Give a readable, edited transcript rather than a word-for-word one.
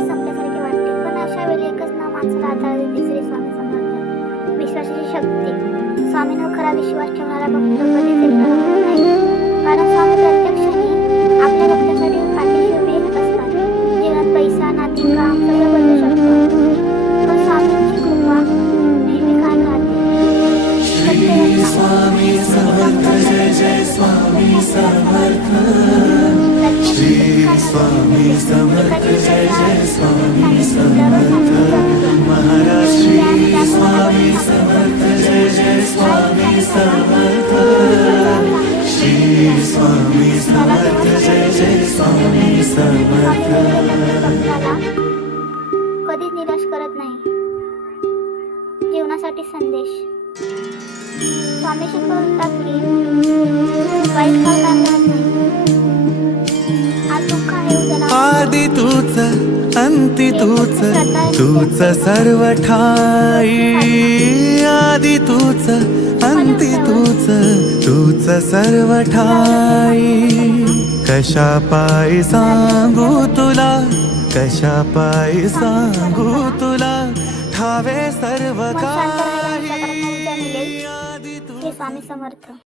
सगळे संपल्यासारखे वाटते. पण अशा वेळी एकच नाव माणसाला आधार देते, श्री स्वामी समर्थ. विश्वासाची शक्ती. स्वामींवर खरा विश्वास ठेवणारा भक्त कधीच एकटा राहत नाही. कारण स्वामी प्रत्यक्षाने आपल्या भक्तासाठी पाठीशी उभे असतात. जीवनात पैसा, नाती, काम सगळं बदलू शकतं, पण स्वामींची कृपा नेहमी कायम राहते. श्री स्वामी समर्थ, जय जय स्वामी समर्थ. श्री स्वामी समर्थ, जय जय स्वामी समर्थ. महाराज श्री स्वामी समर्थ, जय जय स्वामी समर्थ. श्री स्वामी समर्थ, जय जय स्वामी समर्थ. कधीच निराश करत नाही. जीवनासाठी संदेश. स्वामी शिकवतात की वाईट काळ काय राहत नाही. आज दुःख आहे, उद्याला आदि तूच अंती तूच, तूच सर्व ठाई. आदि तूच अंती तूच, तूच सर्व ठाई. कशा पायी सांगू तुला, कशा पायी सांगू तुला, ठावे सर्व मन शांत राहिल्यानंतर काही. प्रार्थना ऊर्जा मिळेल. आदि तू हे स्वामी समर्थ.